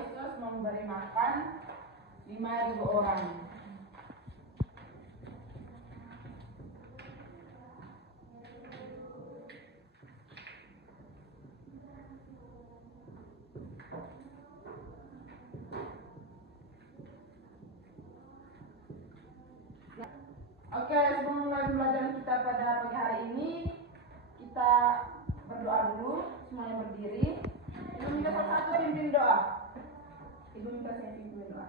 Yesus memberi makan 5.000 orang. Oke, sebelum mulai pembelajaran kita pada pagi hari ini, kita berdoa dulu, semuanya berdiri. Ibu minta satu pimpin doa. Ibu minta saya pimpin doa.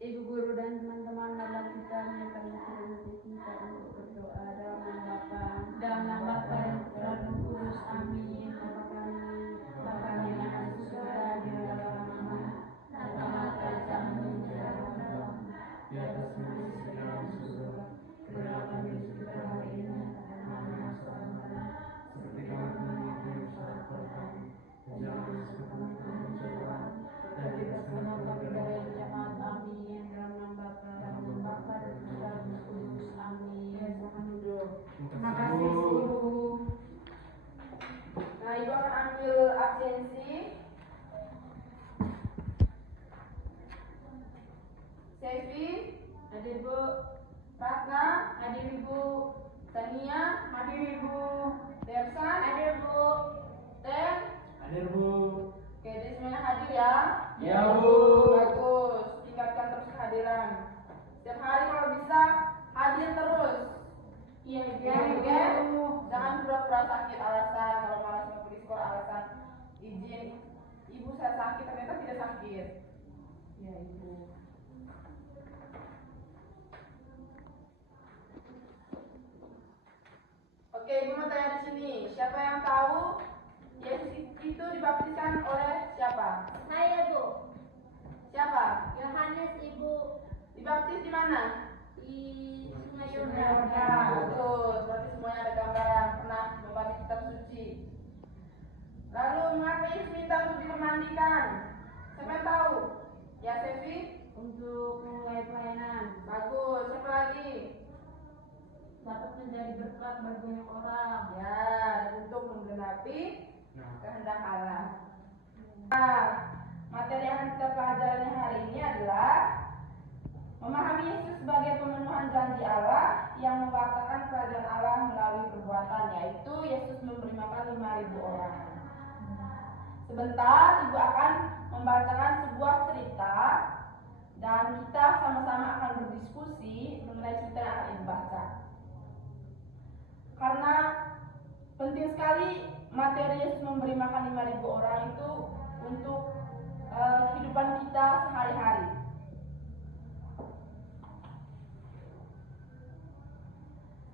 Ibu guru dan teman-teman dalam kita menyatakan hati kita untuk berdoa dalam nama Bapa dan Putra dan Roh Kudus. Amin. Bapa kami, Bapa yang ada di surga, dimuliakanlah namamu, kerajaan-Mu datang, di atas bumi segala surga. Berilah kami rezeki kita hari ini, dan ampuni dosa kami, seperti kami mengampuni dosa kami. Jangan masuk ke dalam pencobaan, dan bebaskanlah kami dari yang jahat. Amin. Dalam nama Bapa dan Putra dan Roh Kudus. Amin. Silakan duduk. Terima kasih guru. Nah, ibu akan ambil absensi. Sevi, Hadir Bu. Ratna, Hadir Ibu. Tania, Hadir Ibu. Dersan, Hadir Bu. Ten. Hadir Bu. Oke, jadi semuanya hadir ya? Ya Bu. Bagus, tingkatkan terus kehadiran. Setiap hari kalau bisa hadir terus. Iya, Oke? Jangan pura-pura sakit alasan, kalau malas mau pergi sekolah alasan izin. Ibu saya sakit, ternyata tidak sakit. Ya Ibu. Oke, Ibu mau tanya di sini. Siapa yang tahu Yesus itu dibaptiskan oleh siapa? Saya Bu. Siapa? Yohanes Ibu. Dibaptis di mana? Di Sungai Yordan. Yordan. Betul, berarti semuanya ada gambaran pernah membaca kitab suci. Lalu mengapa Yesus minta untuk dipermandikan? Siapa yang tahu? Ya Sevi? Untuk memulai pelayanan, Bagus, siapa lagi? dapat menjadi berkat bagi banyak orang. Ya, dan untuk menggenapi kehendak Allah. Nah, materi yang kita pelajari hari ini adalah memahami Yesus sebagai pemenuhan janji Allah yang mewartakan kerajaan Allah melalui perbuatan, yaitu Yesus memberi makan 5.000 orang. Sebentar, Ibu akan membacakan sebuah cerita dan kita sama-sama akan berdiskusi mengenai cerita yang akan Ibu baca. Karena penting sekali materi Yesus memberi makan 5.000 orang itu untuk kehidupan kita sehari-hari.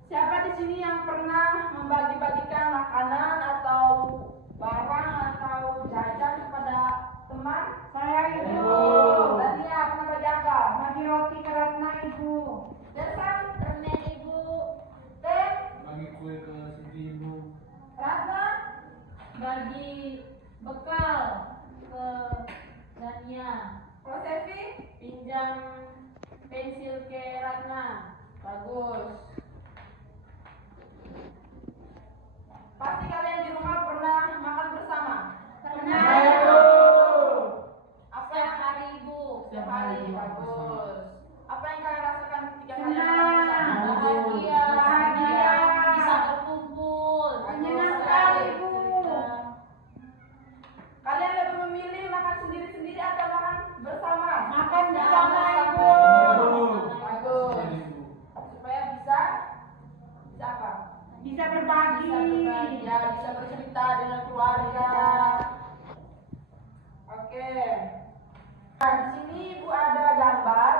Siapa di sini yang pernah membagi-bagikan makanan atau barang atau jajan kepada teman? Saya Ibu. Tadi ya, pernah bagi apa? Bagi roti ke Ratna Ibu. Dersan, Permen Ibu. Ten, Bagi kue ke Siti Ibu. Ratna, Bagi bekal ke Dania. kalau Sevi? Pinjam pensil ke Ratna. Bagus. Pasti kalian di rumah pernah makan bersama? Pernah. Ibu. Apa Setiap yang hari Ibu. setiap hari? Bagus. Apa yang kalian rasakan ketika kalian Senang. makan bersama? Bahagia. Bahagia. Bisa berkumpul. Menyenangkan, Ibu. Kalian lebih memilih makan sendiri-sendiri atau makan bersama? Makan bersama Ibu. Bagus. Ibu. Supaya bisa apa? Bisa berbagi. Bisa berbagi, ya, bisa bercerita dengan keluarga. Oke. Nah, di sini Ibu ada gambar.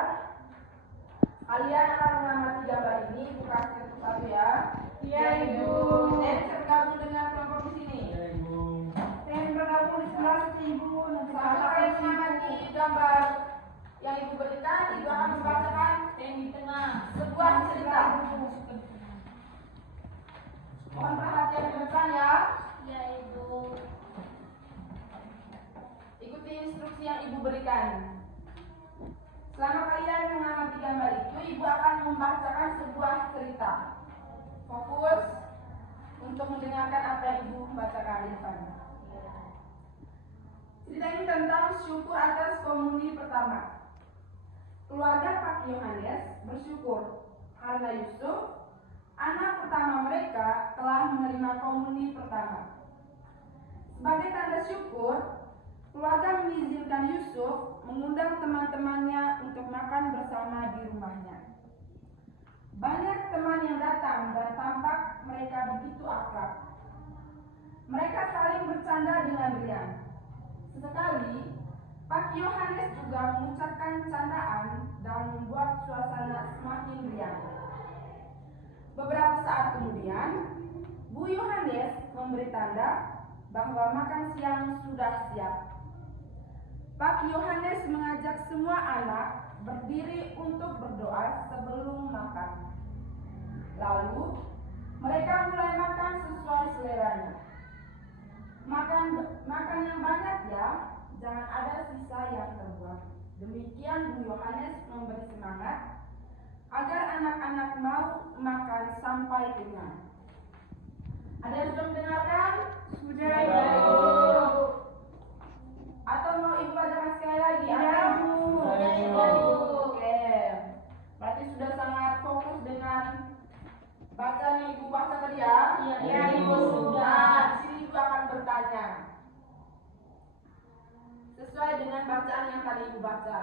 Kalian akan mengamati gambar ini, Ibu kasih satu ya. Iya, Ibu. Dan bergabung dengan kelompok di sini. Ya Ibu. Saya bergabung di sebelah situ Ibu. Nanti Sambil kalian mengamati gambar yang Ibu berikan, Ibu akan membacakan yang di tengah. sebuah cerita. Mohon perhatian ke depan ya. Ya Ibu. Ikuti instruksi yang Ibu berikan. Selama kalian mengamati gambar itu, Ibu akan membacakan sebuah cerita. Fokus untuk mendengarkan apa yang Ibu bacakan di depan. tentang syukur atas komuni pertama. Keluarga Pak Yohanes bersyukur karena Yusuf, anak pertama mereka, telah menerima komuni pertama. Sebagai tanda syukur, keluarga mengizinkan Yusuf mengundang teman-temannya untuk makan bersama di rumahnya. Banyak teman yang datang dan tampak mereka begitu akrab. Mereka saling bercanda dengan riang. Sesekali, Pak Yohanes juga mengucapkan candaan dan membuat suasana semakin riang. Beberapa saat kemudian, Bu Yohanes memberi tanda bahwa makan siang sudah siap. Pak Yohanes mengajak semua anak berdiri untuk berdoa sebelum makan. Lalu, mereka mulai makan sesuai seleranya. Makan yang banyak ya, jangan ada sisa yang terbuang. Demikian Bu Yohanes memberi semangat agar anak-anak mau makan sampai kenyang. Ada yang sudah mendengarkan? Sudah, Sudah, Ibu. Atau mau Ibu bacakan sekali lagi? Sudah, Atau? Ibu. Sudah, Ibu. Oke. Berarti sudah sangat fokus dengan bacaan yang Ibu baca tadi ya? Iya, Ibu. Nah, di sini Ibu akan bertanya sesuai dengan bacaan yang tadi Ibu baca.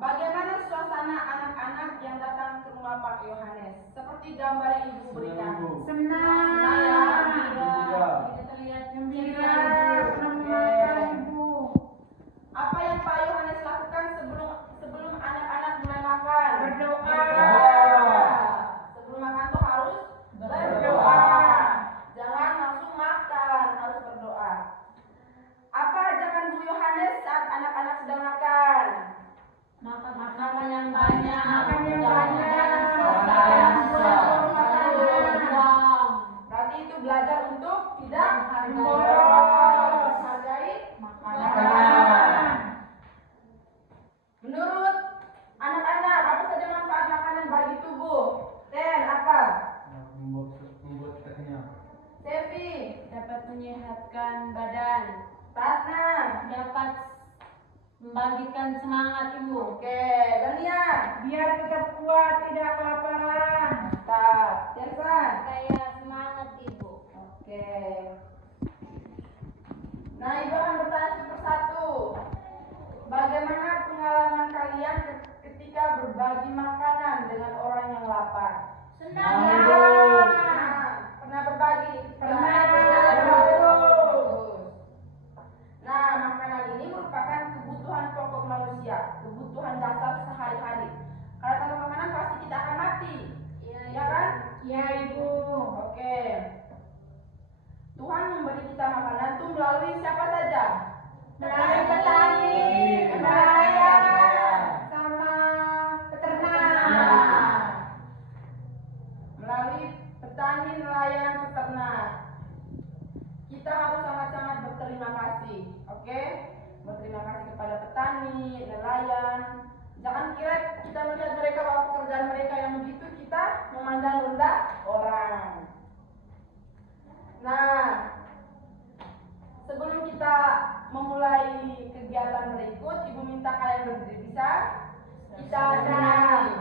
Bagaimana suasana anak-anak yang datang ke rumah Pak Yohanes? Seperti gambar yang Ibu berikan. Ibu. Senang. Gembira. Kita terlihat Gembira. Senang Oke. makan, Ibu. Apa yang Pak Yohanes lakukan sebelum anak-anak mulai makan? Berdoa. Sebelum makan tuh harus berdoa. Berdoa. Jangan langsung makan, harus berdoa. Apa ajakan Bu Yohanes saat anak-anak sedang makan? Makan yang banyak. Makan yang banyak. Jangan Jangan borong. Berarti itu belajar untuk tidak Boros. menghargai Makanan. Menurut anak-anak, apa saja manfaat makanan bagi tubuh? Ten, apa? Membuat kita kenyang. Sevi, Dapat menyehatkan badan. Tatna, Dapat membagikan semangat, Ibu. oke, Dania, Biar tetap kuat, tidak kelaparan. Mantap, Tirsan, Supaya semangat, Ibu. oke. Nah, Ibu akan bertanya satu persatu. Bagaimana pengalaman kalian ketika berbagi makanan dengan orang yang lapar? Senang, Ibu. Nah, pernah berbagi? Pernah. Bagus. Nah, makanan ini merupakan kebutuhan pokok manusia, kebutuhan dasar sehari-hari. Kalau tanpa makanan pasti kita akan mati, ya kan? Ya, Ibu. Oke. Tuhan memberi kita makanan itu melalui siapa saja? Melalui petani, nelayan, sama peternak. Nah, melalui petani, nelayan, peternak. Kita harus sangat-sangat berterima kasih, oke? Berterima kasih kepada petani, nelayan. Jangan kira kita melihat mereka bahwa pekerjaan mereka yang begitu kita memandang rendah orang. Nah, sebelum kita memulai kegiatan berikut, Ibu minta kalian berdiri, bisa? Kita nyanyi.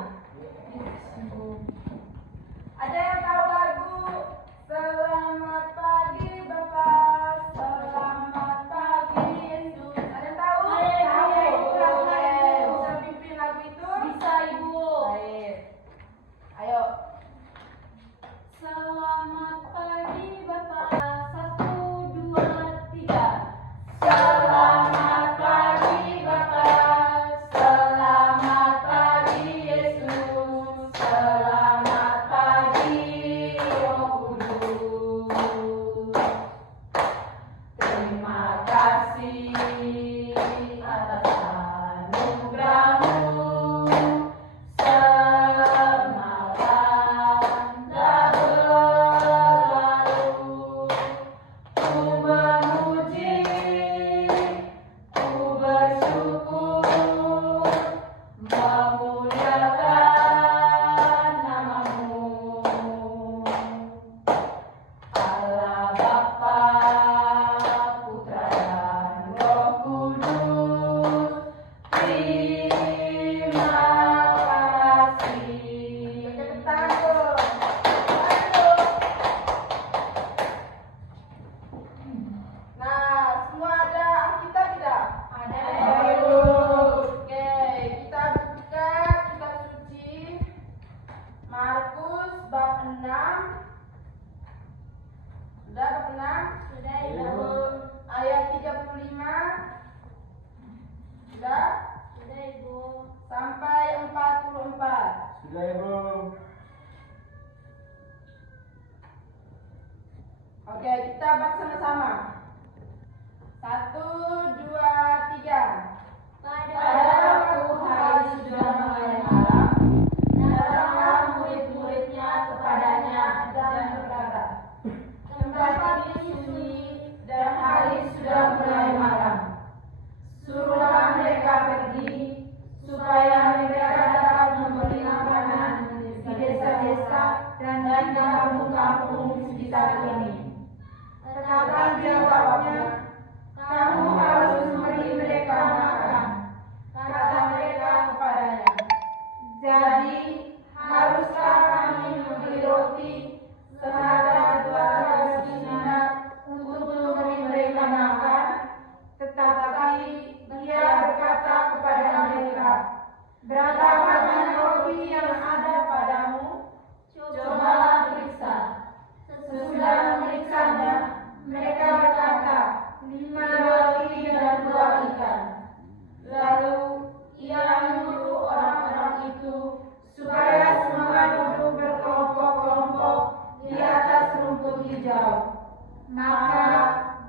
Ada yang tahu lagu Selamat Pagi Bapak, Selamat Pagi Yesus? Ada yang tahu? Tahu. Oke, bisa pimpin lagu itu? Bisa, Ibu. Baik. Ayo, Sudah bab 6? Sudah Ibu. Ayat 35. Sudah? Sudah Ibu. Sampai 44. Sudah Ibu. Oke, kita baca sama-sama. 1, 2, 3. Pada Waktu hari sudah mulai malam, datanglah murid-muridnya kepadanya dan berkata, tempat ini sunyi dan hari sudah mulai malam. Suruhlah mereka pergi, supaya mereka dapat membeli makanan di desa-desa dan di kampung-kampung di sekitar ini. Tetapi jawabnya, kamu harus memberi mereka makan. Kata mereka kepadanya, jadi haruskah kami membeli roti seharga 200 dinar untuk memberi mereka makan? Tetapi dia berkata kepada mereka, berapa banyak roti yang ada padamu? Cobalah periksa. Sesudah memeriksanya, mereka berkata, 5 roti dan 2 ikan. Lalu ia menyuruh orang-orang itu supaya semua duduk berkelompok-kelompok di atas rumput hijau. Maka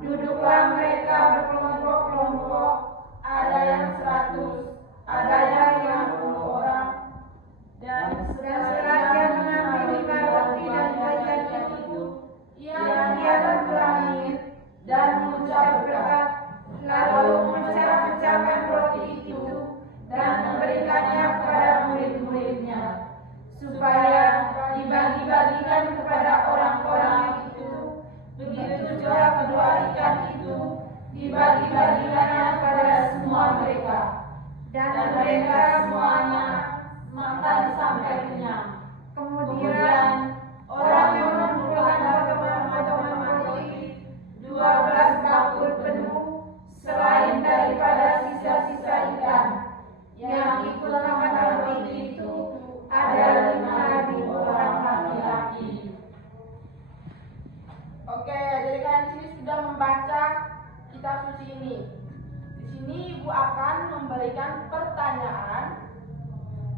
duduklah mereka berkelompok-kelompok, ada yang 100, ada yang 50 orang. Dan setelah dia mengambil 5 roti dan 2 ikan itu, ia menghadap ke langit dan mengucap berkat, lalu memecah-mecahkan roti itu dan memberikannya kepada murid-muridnya, supaya dibagi-bagikan kepada orang-orang itu. Begitu juga kedua ikan itu dibagi-bagikannya kepada semua mereka, dan mereka semuanya makan sampai kenyang. Kemudian orang yang mengumpulkan potongan-potongan roti 12 bakul penuh, selain daripada sisa-sisa ikan. Yang ikut makan roti itu ada 5.000 orang laki-laki. Oke, jadi kalian di sini sudah membaca kitab suci ini. Di sini ibu akan memberikan pertanyaan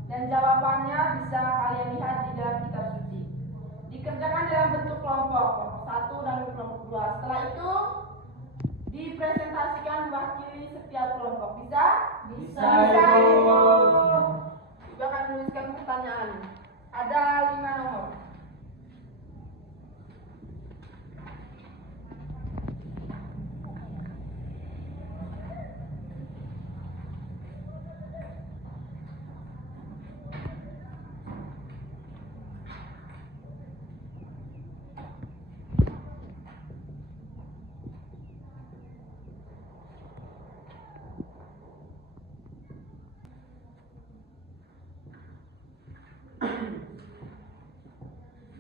dan jawabannya bisa kalian lihat di dalam kitab suci. Dikerjakan dalam bentuk kelompok 1 dan kelompok 2. Setelah itu dipresentasikan wakili setiap kelompok. Bisa? Bisa, Ibu. Ibu akan menuliskan pertanyaan. Ada 5 nomor.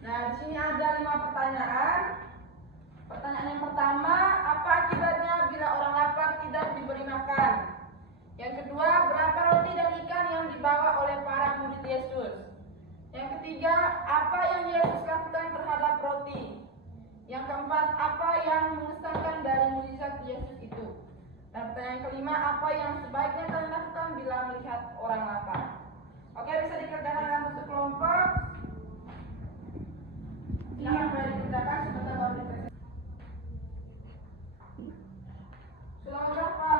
Nah, di sini ada 5 pertanyaan. Pertanyaan yang pertama, apa akibatnya bila orang lapar tidak diberi makan? Yang kedua, berapa roti dan ikan yang dibawa oleh para murid Yesus? Yang ketiga, apa yang Yesus lakukan terhadap roti? Yang keempat, apa yang mengesankan dari mukjizat Yesus itu? Dan pertanyaan yang kelima, apa yang sebaiknya kalian lakukan bila melihat orang lapar? Oke, bisa dikerjakan dalam bentuk kelompok. Yang boleh dikerjakan sebentar baru dipresentasikan. Sudah berapa?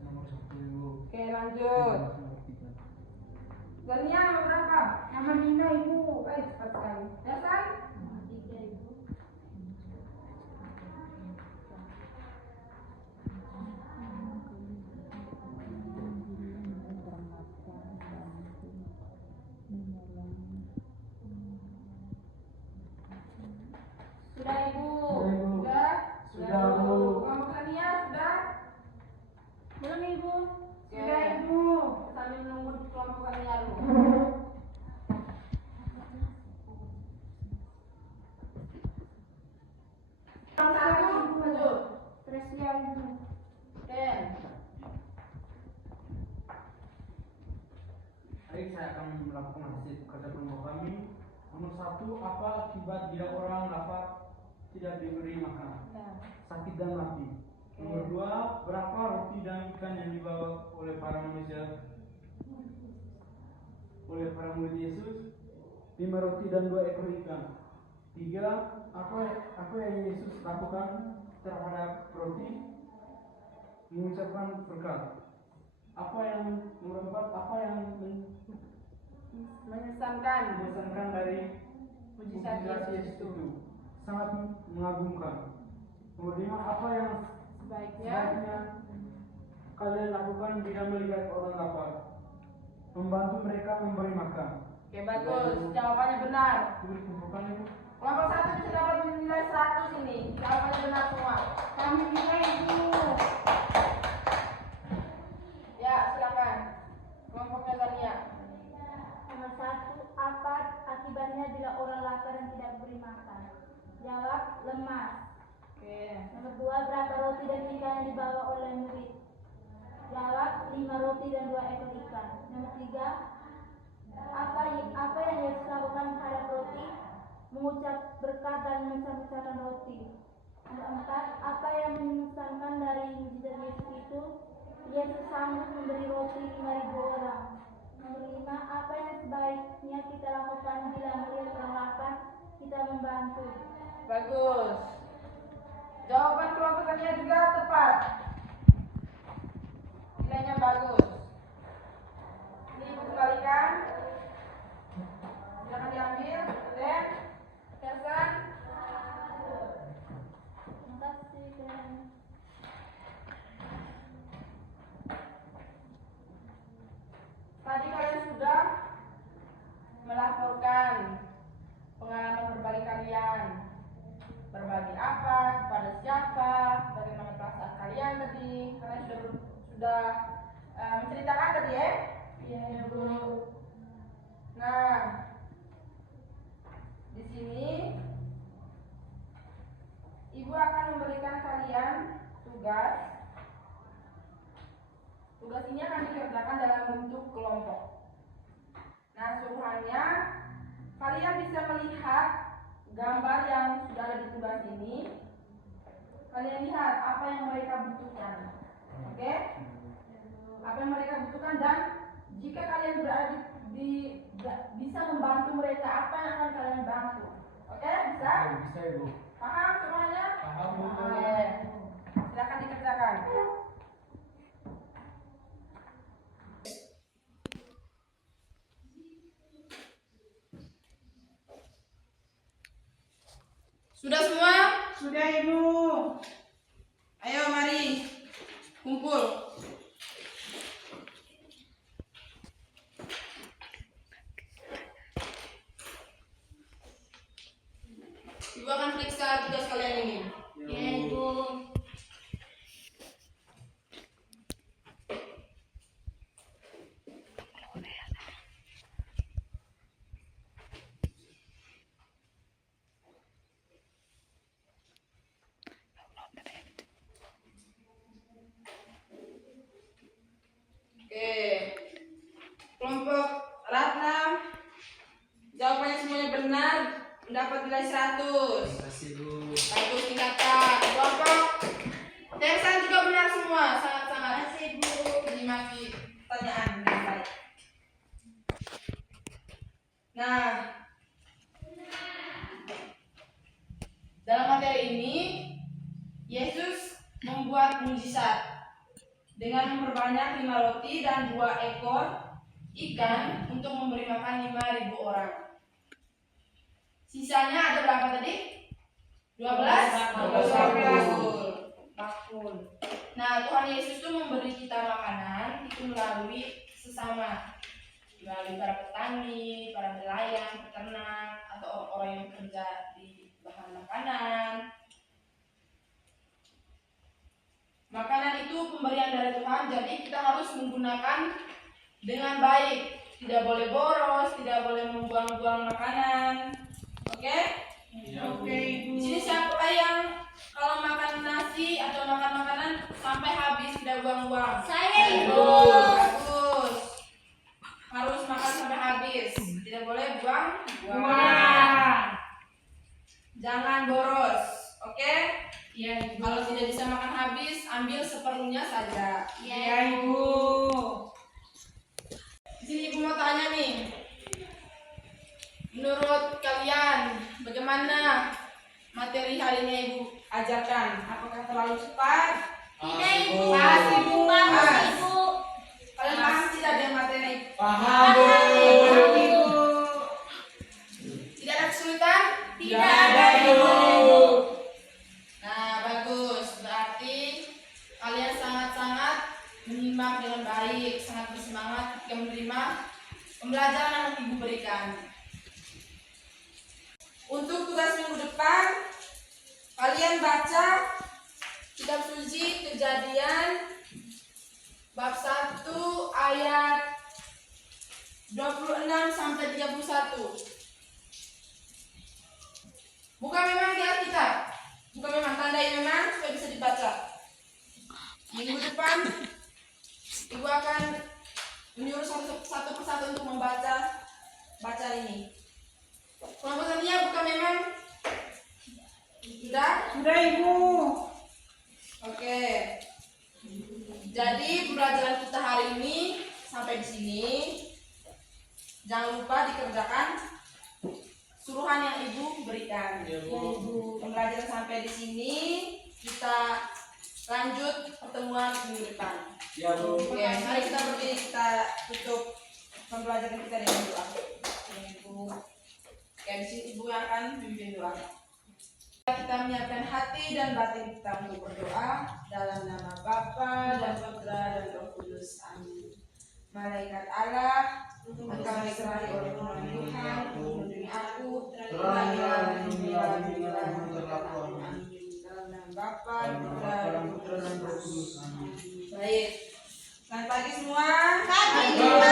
Nomor 1 Ibu. Oke, lanjut. Dania nomor berapa? Nomor 5 Ibu. Baik, cepat sekali. Yasan? 3 Ibu. Sudah Ibu. Sudah, Ibu. Sudah? Sudah, Bu. Kelompok Dania sudah? Belum Ibu. Oke. Sudah Ibu. Sambil menunggu kelompok Dania dulu. Yang satu, lanjut. Terusnya Ibu. Ken. Baik, saya akan melakukan hasil kerja kelompok kami. Nomor 1, Satu, apa akibat bila orang lapar tidak diberi makan? Nah, Sakit dan mati. Nomor dua, berapa roti dan ikan yang dibawa oleh para manusia? Oleh para murid Yesus? 5 roti dan 2 ekor ikan. Tiga, apa yang Yesus lakukan terhadap roti? Mengucapkan berkat. Nomor 4, apa yang mengesankan mengesankan dari mujizat mujizat Yesus Yesus itu? Sangat mengagumkan. Nomor 5, apa yang sebaiknya sebaiknya kalian lakukan bila melihat orang lapar? Membantu mereka memberi makan. Oke, bagus. Jawabannya benar. Beri kumpulkan itu. Kelompok 1 bisa dapat nilai 100 ini. Jawabannya benar semua. Kami juga Ibu. Ya, silakan. Kelompoknya Zania. Nomor 1, apa akibatnya bila orang lapar dan tidak beri makan? Jawab, lemas. Oke. Nomor 2, berapa roti dan ikan yang dibawa oleh murid? Jawab, 5 roti dan 2 ekor ikan. Nomor 3, apa yang Yesus lakukan terhadap roti? Mengucap berkat dan mencabut-cabutkan roti. Nomor 4, apa yang mengesankan dari mujizat Yesus itu? Yesus sanggup memberi roti 5.000 orang. Nomor 5, apa yang sebaiknya kita lakukan bila melihat orang lapar? Kita membantu. Bagus. Jawaban kelompok Zania juga tepat. Nilainya bagus. Ini ibu kembalikan. Silakan diambil. Dan Tersan. Terima kasih. Tadi kalian sudah melaporkan pengalaman berbagi kalian. Berbagi apa, kepada siapa, bagaimana perasaan kalian tadi. Kalian sudah menceritakan tadi ya? Iya, Bu. Nah, di sini Ibu akan memberikan kalian tugas. Tugas ini akan dikerjakan dalam bentuk kelompok. Nah, suruhannya kalian bisa melihat gambar yang sudah ada di tugas ini. Kalian lihat apa yang mereka butuhkan. Oke? Apa yang mereka butuhkan, dan jika kalian berada bisa membantu mereka, apa yang akan kalian bantu. Oke? Bisa? Bisa Ibu. Paham semuanya? Paham Bu. Oke. Silakan dikerjakan. Sudah semua? Sudah Ibu. Ayo mari kumpul. Ibu akan periksa tugas kalian ini. Iya, Ibu. Oke. Kelompok Ratna, jawabannya semuanya benar, mendapat nilai 100. Terima kasih Bu. Bagus tingkatkan. Kelompok Tersan juga benar semua, sangat-sangat. Ibu. Dimaki pertanyaan dengan baik. Nah, dalam materi ini Yesus membuat mujizat dengan memperbanyak 5 roti dan 2 ekor ikan untuk memberi makan 5.000 orang. Sisanya ada berapa tadi? 12 bakul. Nah, Tuhan Yesus itu memberi kita makanan itu melalui sesama, melalui para petani, para nelayan, peternak, atau orang-orang yang bekerja di bahan makanan. Makanan itu pemberian dari Tuhan, jadi kita harus menggunakan dengan baik. Tidak boleh boros, tidak boleh membuang-buang makanan. Oke? Iya, Bu. Oke Ibu. Di sini siapa yang kalau makan nasi atau makan makanan sampai habis tidak buang-buang? Saya, Ibu. Bagus. Harus makan sampai habis. Tidak boleh buang. Wah. Iya, Ibu. Kalau tidak bisa makan habis, ambil seperlunya saja. Iya, Ibu. Di sini Ibu mau tanya nih. Menurut kalian, bagaimana materi hari ini Ibu ajarkan? Apakah terlalu cepat? Tidak, Ibu. Pas, Ibu. Bagus, Pas. Ibu. Kalian paham tidak dengan materi? Paham, Bu. Paham, Ibu. Tidak ada kesulitan? Tidak ada, Ibu. Nah, bagus. Berarti kalian sangat-sangat menyimak dengan baik, sangat bersemangat ketika menerima pembelajaran yang Ibu berikan. Untuk tugas minggu depan, kalian baca kitab suci Kejadian bab 1 ayat 26 sampai 31. Bukan memang di Alkitab, bukan memang, tandai memang supaya bisa dibaca. Minggu depan Ibu akan menyuruh satu persatu untuk membaca ini. Pembahasannya bukan memang sudah? Sudah, Ibu. Oke. Jadi pembelajaran kita hari ini sampai di sini. Jangan lupa dikerjakan suruhan yang Ibu berikan. Iya, Bu. Pembelajaran sampai di sini, kita lanjut pertemuan minggu depan. Ya, Bu. Oke, mari kita berdiri, kita tutup pembelajaran kita dengan doa. Ibu. Oke, di sini Ibu yang akan memimpin doa. Kita menyiapkan hati dan batin kita untuk berdoa dalam nama Bapa dan Putra dan Roh Kudus. Amin. Malaikat Allah, Engkau diserahi oleh Tuhan Tuhan untuk melindungi aku. Amin. Dalam nama Bapa, Putra dan Roh Kudus. Amin. Baik. Selamat pagi semua. Pagi.